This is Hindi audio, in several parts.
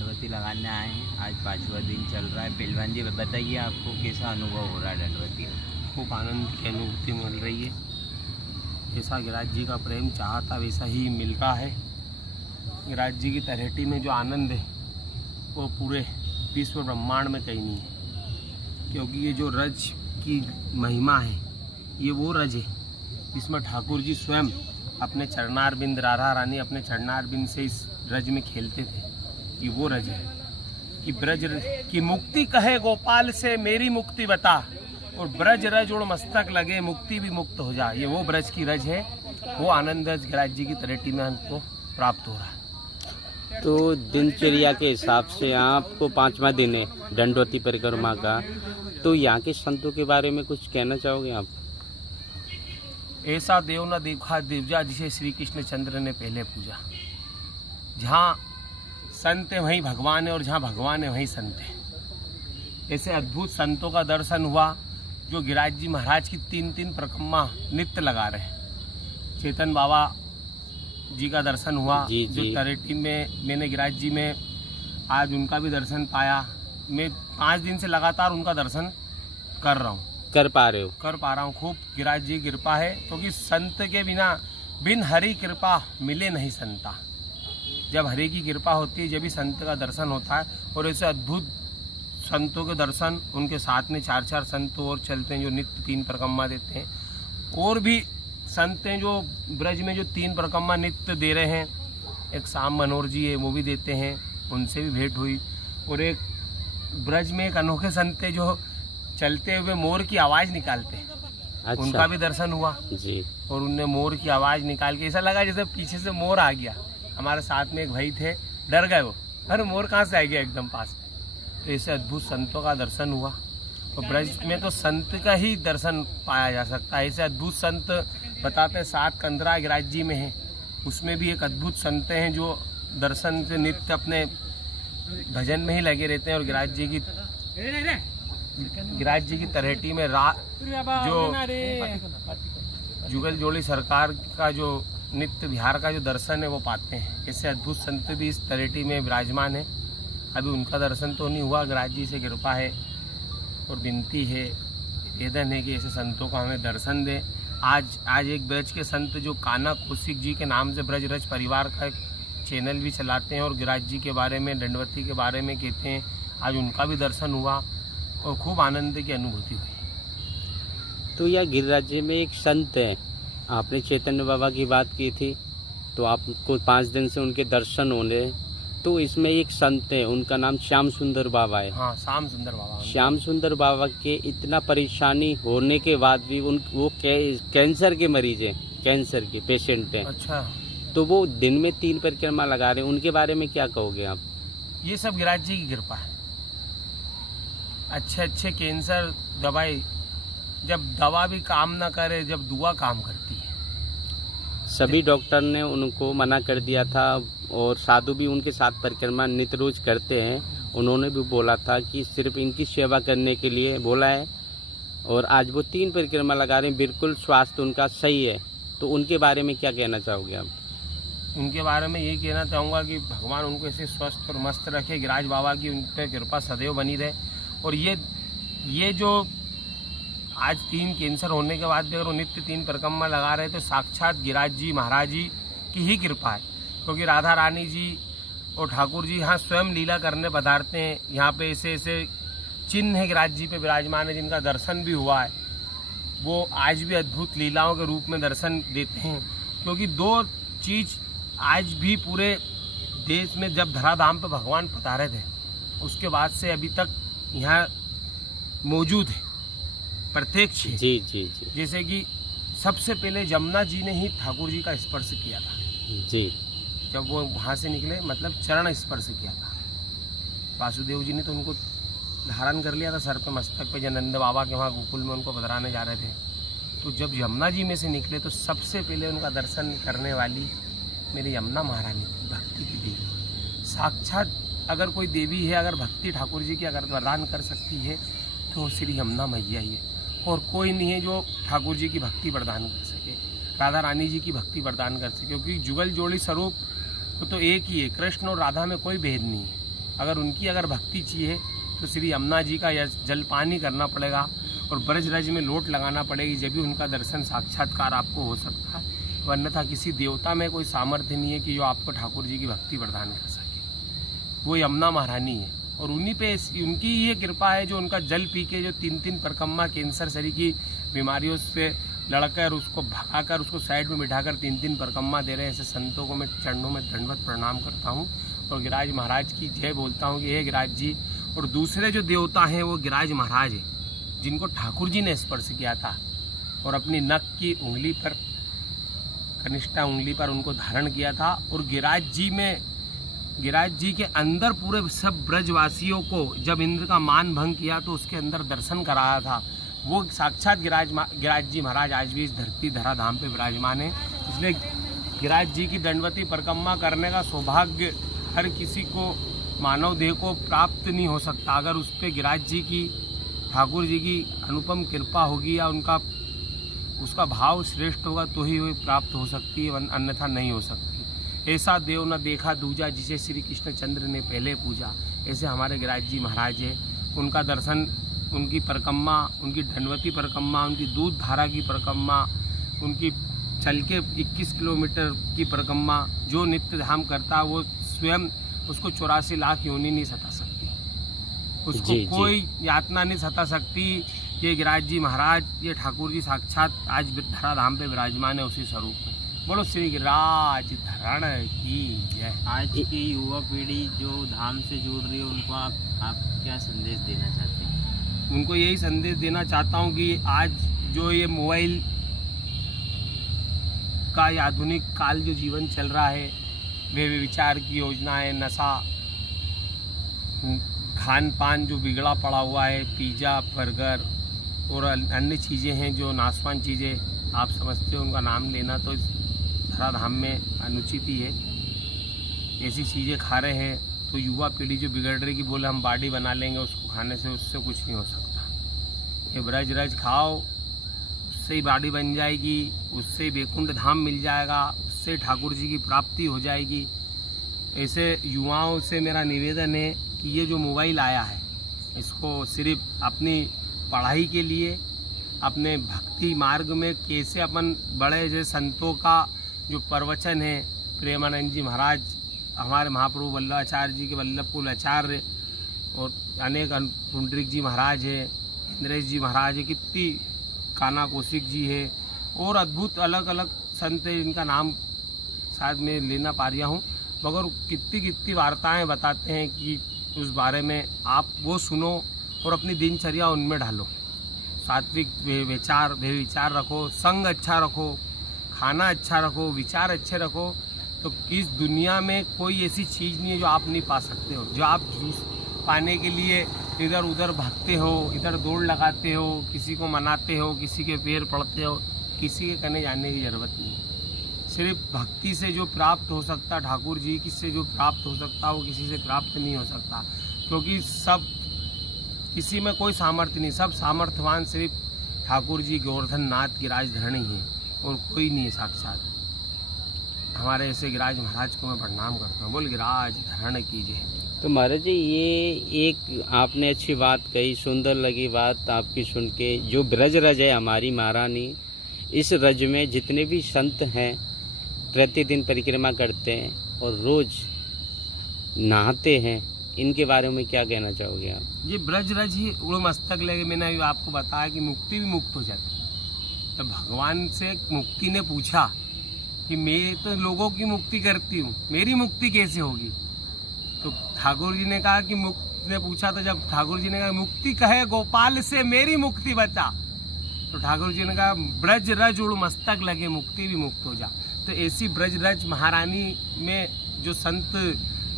दंडवती लगाने आए हैं। आज 5वां दिन चल रहा है। पहलवान जी बताइए, आपको कैसा अनुभव हो रहा है दंडवती में? खूब आनंद की अनुभूति मिल रही है। जैसा गिरिराज जी का प्रेम चाहता वैसा ही मिल रहा है। गिरिराज जी की तलहटी में जो आनंद है वो पूरे विश्व ब्रह्मांड में कहीं नहीं है, क्योंकि ये जो रज की महिमा है ये वो रज है जिसमें ठाकुर जी स्वयं अपने चरणारविंद, राधा रानी अपने चरणारविंद से इस रज में खेलते थे। ये वो रज है कि ब्रज की मुक्ति कहे गोपाल से मेरी मुक्ति बता, और ब्रज रज उड़ मस्तक लगे मुक्ति भी मुक्त हो जा। ये वो ब्रज की रज है, वो आनंद गिरिराज जी की तलहटी में हमको प्राप्त हो रहा है। तो दिनचर्या के हिसाब से आपको 5वां दिन है दंडवती परिक्रमा का, तो यहाँ के संतों के बारे में कुछ कहना चाहोगे आप? ऐसा देव न देखा दिव्या जिसे श्री कृष्ण चंद्र ने पहले पूजा। जहाँ संत है वहीं भगवान है, और जहाँ भगवान है वहीं संत है। ऐसे अद्भुत संतों का दर्शन हुआ जो गिरिराज जी महाराज की 3-3 परिक्रमा नित्य लगा रहे हैं। चेतन बाबा जी का दर्शन हुआ जो तलहटी में मैंने गिरिराज जी में आज उनका भी दर्शन पाया। मैं 5 दिन से लगातार उनका दर्शन कर रहा हूँ, कर पा रहा हूँ। खूब गिरिराज जी की कृपा है, क्योंकि संत के बिना बिन हरि कृपा मिले नहीं संता। जब हरि की कृपा होती है जब भी संत का दर्शन होता है। और ऐसे अद्भुत संतों के दर्शन, उनके साथ में 4-4 संत और चलते हैं जो नित्य 3 परिक्रमा देते हैं। और भी संत हैं जो ब्रज में जो 3 परिक्रमा नित्य दे रहे हैं। एक शाम मनोहर जी है, वो भी देते हैं, उनसे भी भेंट हुई। और एक ब्रज में एक अनोखे संत है जो चलते हुए मोर की आवाज़ निकालते हैं। अच्छा। उनका भी दर्शन हुआ जी। और उनने मोर की आवाज़ निकाल के ऐसा लगा जैसे पीछे से मोर आ गया। हमारे साथ में एक भाई थे, डर गए वो, अरे मोर कहाँ से आ गया एकदम पास में। तो ऐसे अद्भुत संतों का दर्शन हुआ। और ब्रज में तो संत का ही दर्शन पाया जा सकता है। ऐसे अद्भुत संत बताते हैं 7 कंदरा गिरिराज जी में है, उसमें भी एक अद्भुत संत हैं जो दर्शन से नित्य अपने भजन में ही लगे रहते हैं। और गिरिराज जी की तलहटी में जो जुगल जोड़ी सरकार का जो नित्य बिहार का जो दर्शन है वो पाते हैं। ऐसे अद्भुत संत भी इस तलहटी में विराजमान है। अभी उनका दर्शन तो नहीं हुआ, गिरिराज जी से कृपा है और विनती है, निवेदन है कि ऐसे संतों का हमें दर्शन दें। आज एक ब्रज के संत जो कान्हा कौशिक जी के नाम से ब्रज रज परिवार का एक चैनल भी चलाते हैं और गिरिराज जी के बारे में, दंडवती के बारे में कहते हैं। आज उनका भी दर्शन हुआ और खूब आनंद की अनुभूति हुई। तो यह गिरिराज जी में एक संत है, आपने चैतन्य बाबा की बात की थी, तो आपको 5 दिन से उनके दर्शन होने, तो इसमें एक संत है, उनका नाम श्याम सुंदर बाबा है। हाँ, श्याम सुंदर बाबा। श्याम सुंदर बाबा के इतना परेशानी होने के बाद भी वो कैंसर के मरीज हैं, कैंसर के पेशेंट हैं। अच्छा। तो वो दिन में 3 परिक्रमा लगा रहे हैं, उनके बारे में क्या कहोगे आप? ये सब गिरिराज जी की कृपा है। अच्छे कैंसर दवाई, जब दवा भी काम ना करे, जब दुआ काम करती है। सभी डॉक्टर ने उनको मना कर दिया था और साधु भी उनके साथ परिक्रमा नित्य रोज करते हैं। उन्होंने भी बोला था कि सिर्फ इनकी सेवा करने के लिए बोला है, और आज वो 3 परिक्रमा लगा रहे हैं, बिल्कुल स्वास्थ्य उनका सही है। तो उनके बारे में क्या कहना चाहोगे आप? उनके बारे में यही कहना चाहूँगा कि भगवान उनको ऐसे स्वस्थ और मस्त रखे, गिरिराज बाबा की उन पर कृपा सदैव बनी रहे। और ये जो आज 3 कैंसर होने के बाद भी अगर वो नित्य 3 परिक्रमा लगा रहे तो साक्षात गिरिराज जी महाराज जी की ही कृपा है। क्योंकि राधा रानी जी और ठाकुर जी यहाँ स्वयं लीला करने पधारते हैं। यहाँ पे ऐसे चिन्ह है गिरिराज जी पे विराजमान है, जिनका दर्शन भी हुआ है। वो आज भी अद्भुत लीलाओं के रूप में दर्शन देते हैं। क्योंकि 2 चीज़ आज भी पूरे देश में, जब धराधाम पे भगवान पधारे थे उसके बाद से अभी तक यहाँ मौजूद है, प्रत्यक्ष है। जी। जैसे कि सबसे पहले जमुना जी ने ही ठाकुर जी का स्पर्श किया था जी। जब वो वहाँ से निकले, मतलब चरण स्पर्श किया था। वासुदेव जी ने तो उनको धारण कर लिया था सर पे, मस्तक पे, नंद बाबा के वहाँ गोकुल में उनको पधराने जा रहे थे। तो जब यमुना जी में से निकले तो सबसे पहले उनका दर्शन करने वाली मेरी यमुना महारानी, भक्ति की देवी। साक्षात अगर कोई देवी है, अगर भक्ति ठाकुर जी की अगर प्रदान कर सकती है तो श्री यमुना मैया ही है। और कोई नहीं है जो ठाकुर जी की भक्ति प्रदान कर सके, राधा रानी जी की भक्ति प्रदान कर सके। क्योंकि जुगल जोड़ी स्वरूप तो एक ही है, कृष्ण और राधा में कोई भेद नहीं है। अगर उनकी अगर भक्ति चाहिए तो श्री यमुना जी का जलपान ही करना पड़ेगा और ब्रज रज में लोट लगाना पड़ेगी, जब भी उनका दर्शन साक्षात्कार आपको हो सकता है। वरन्यथा किसी देवता में कोई सामर्थ्य नहीं है कि जो आपको ठाकुर जी की भक्ति प्रदान कर सके। वो यमुना महारानी है और उन्हीं पे उनकी ये कृपा है जो उनका जल पी के जो 3 परिक्रमा कैंसर शरीर की बीमारियों से लड़कर उसको भगाकर उसको साइड में बिठाकर 3 परिक्रमा दे रहे हैं। ऐसे संतों को मैं चरणों में दंडवत प्रणाम करता हूँ और गिरिराज महाराज की जय बोलता हूँ कि हे गिरिराज जी। और दूसरे जो देवता हैं वो गिरिराज महाराज है, जिनको ठाकुर जी ने स्पर्श किया था और अपनी नख की उंगली पर, कनिष्ठा उंगली पर उनको धारण किया था। और गिरिराज जी के अंदर पूरे सब ब्रजवासियों को जब इंद्र का मान भंग किया तो उसके अंदर दर्शन कराया था। वो साक्षात गिरिराज जी महाराज आज भी इस धरती धराधाम पे विराजमान है। इसलिए गिरिराज जी की दंडवती परिक्रमा करने का सौभाग्य हर किसी को, मानव देह को प्राप्त नहीं हो सकता। अगर उस पर गिरिराज जी की, ठाकुर जी की अनुपम कृपा होगी या उसका भाव श्रेष्ठ होगा तो ही वो प्राप्त हो सकती है, अन्यथा नहीं हो सकती। ऐसा देव न देखा दूजा जिसे श्री कृष्णचंद्र ने पहले पूजा। ऐसे हमारे गिरिराज जी महाराज है, उनका दर्शन, उनकी परिक्रमा, उनकी दंडवती परिक्रमा, उनकी दूध धारा की परिक्रमा, उनकी चल के 21 किलोमीटर की परिक्रमा, जो नित्य धाम करता वो स्वयं उसको 84 लाख योनि नहीं सता सकती, उसको कोई यातना नहीं सता सकती। ये गिरिराज जी महाराज, ये ठाकुर जी साक्षात आज धराधाम पे विराजमान है उसी स्वरूप में। बोलो श्री गिरिराज धरण की जय। आज की युवा पीढ़ी जो धाम से जुड़ रही है उनको आप क्या संदेश देना चाहते हैं? उनको यही संदेश देना चाहता हूँ कि आज जो ये मोबाइल का ये आधुनिक काल जो जीवन चल रहा है, वे विचार की योजनाएं, नशा, खान पान जो बिगड़ा पड़ा हुआ है, पिज़्ज़ा, बर्गर और अन्य चीज़ें हैं जो नाशवान चीज़ें आप समझते हो, उनका नाम लेना तो इस धराधाम में अनुचित ही है। ऐसी चीज़ें खा रहे हैं तो युवा पीढ़ी जो बिगड़ रही कि बोले हम बॉडी बना लेंगे उसको खाने से, उससे कुछ नहीं हो सकता। ये ब्रज रज खाओ, उससे ही बॉडी बन जाएगी, उससे ही वैकुंठ धाम मिल जाएगा, उससे ठाकुर जी की प्राप्ति हो जाएगी। ऐसे युवाओं से मेरा निवेदन है कि ये जो मोबाइल आया है इसको सिर्फ अपनी पढ़ाई के लिए, अपने भक्ति मार्ग में कैसे अपन बड़े जैसे संतों का जो प्रवचन है, प्रेमानंद जी महाराज, हमारे महाप्रभु वल्लभाचार्य जी के वल्लभकुल आचार्य और अनेक पुंडरीक जी महाराज है, इंद्रेश जी महाराज है, कितनी काना कौशिक जी है और अद्भुत अलग अलग संत है, इनका नाम शायद मैं लेना पा रहा हूँ, मगर कितनी वार्ताएं बताते हैं कि उस बारे में आप वो सुनो और अपनी दिनचर्या उनमें डालो। सात्विक विचार रखो, संग अच्छा रखो, खाना अच्छा रखो, विचार अच्छे रखो, तो इस दुनिया में कोई ऐसी चीज़ नहीं है जो आप नहीं पा सकते हो। जो आप जूस पाने के लिए इधर उधर भागते हो, इधर दौड़ लगाते हो, किसी को मनाते हो, किसी के पैर पड़ते हो, किसी के कने जाने की ज़रूरत नहीं है। सिर्फ भक्ति से जो प्राप्त हो सकता ठाकुर जी, किससे जो प्राप्त हो सकता वो किसी से प्राप्त नहीं हो सकता, क्योंकि सब किसी में कोई सामर्थ्य नहीं, सब सामर्थ्यवान सिर्फ ठाकुर जी गोवर्धन नाथ गिरिराज धरणी हैं और कोई नहीं है साक्षात। हमारे ऐसे गिरिराज महाराज को मैं प्रणाम करता हूँ। बोल गिरिराज धरण कीजिए। तो महाराज जी, ये एक आपने अच्छी बात कही, सुंदर लगी बात आपकी सुन के। जो ब्रज रज है हमारी महारानी, इस रज में जितने भी संत हैं प्रतिदिन परिक्रमा करते हैं और रोज नहाते हैं, इनके बारे में क्या कहना चाहोगे आप? ये ब्रज रज ही उड़ मस्तक लगे। मैंने अभी आपको बताया कि मुक्ति भी मुक्त हो जाती है। तो भगवान से मुक्ति ने पूछा कि मैं तो लोगों की मुक्ति करती हूँ, मेरी मुक्ति कैसे होगी? तो ठाकुर जी ने कहा कि मुक्ति ने पूछा, तो जब ठाकुर जी ने कहा मुक्ति कहे गोपाल से मेरी मुक्ति बचा, तो ठाकुर जी ने कहा ब्रज रज उड़ मस्तक लगे, मुक्ति भी मुक्त हो जा। तो ऐसी ब्रज रज महारानी में जो संत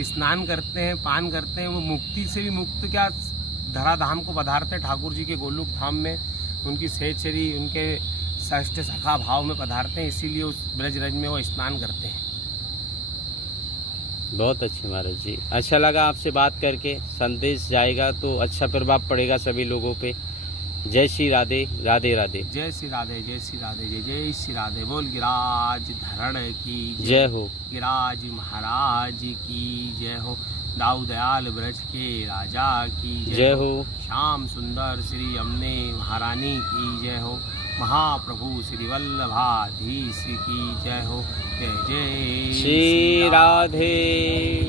स्नान करते हैं, पान करते हैं, वो मुक्ति से भी मुक्त क्या धराधाम को पधारते हैं ठाकुर जी के गोलोक धाम में, उनकी सहचरी, उनके षष्ठ सखा भाव में पधारते हैं, इसीलिए उस ब्रज रज में वो स्नान करते हैं। बहुत अच्छे महाराज जी, अच्छा लगा आपसे बात करके। संदेश जाएगा तो अच्छा प्रभाव पड़ेगा सभी लोगों पे। जय श्री राधे राधे राधे। जय श्री राधे जय श्री राधे जय जय श्री राधे। बोल गिराज धरण की जय हो। गिराज महाराज की जय हो। दाऊ दयाल ब्रज के राजा की जय हो। श्याम सुंदर श्री अम्ने महारानी की जय हो। महाप्रभु श्री वल्लभाधीश की जय हो। जय जय श्री राधे।